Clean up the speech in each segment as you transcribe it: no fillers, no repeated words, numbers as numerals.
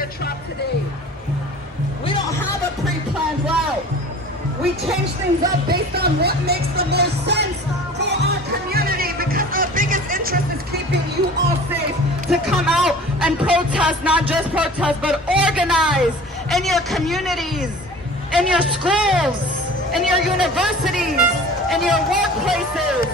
fire trap today. We don't have a pre-planned route. We change things up based on what makes the most sense for our community, because our biggest interest is keeping you all safe to come out and protest, not just protest, but organize in your communities, in your schools, in your universities, in your workplaces.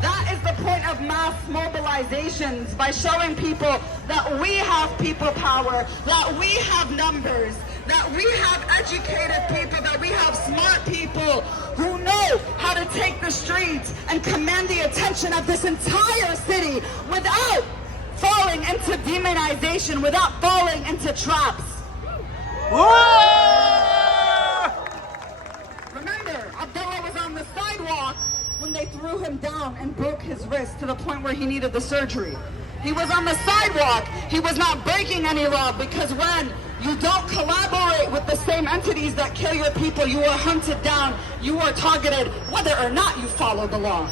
That is the point of mass mobilizations, by showing people that we have people power, that we have numbers, that we have educated people, that we have smart people who know how to take the streets and command the attention of this entire city without falling into demonization, without falling into traps. Remember, Abdullah was on the sidewalk when they threw him down and broke his wrist to the point where he needed the surgery. He was on the sidewalk. He was not breaking any law, because when you don't collaborate with the same entities that kill your people, you are hunted down, you are targeted, whether or not you follow the law.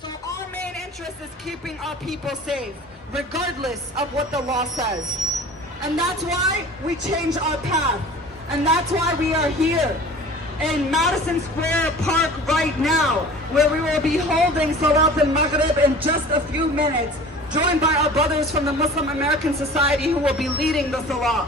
So our main interest is keeping our people safe, regardless of what the law says. And that's why we change our path. And that's why we are here in Madison Square Park right now, where we will be holding Salat al-Maghrib in just a few minutes, joined by our brothers from the Muslim American Society who will be leading the Salah.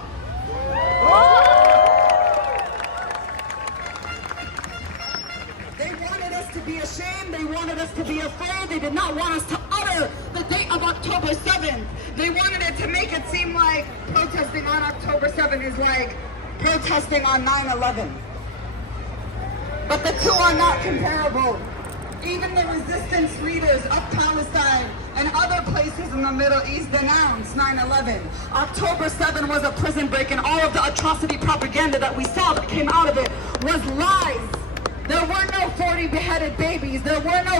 They wanted us to be ashamed, they wanted us to be afraid, they did not want us to utter the date of October 7th. They wanted it to make it seem like protesting on October 7th is like protesting on 9/11. But the two are not comparable. Even the resistance leaders of Palestine and other places in the Middle East denounced 9/11. October 7 was a prison break, and all of the atrocity propaganda that we saw that came out of it was lies. There were no 40 beheaded babies. There were no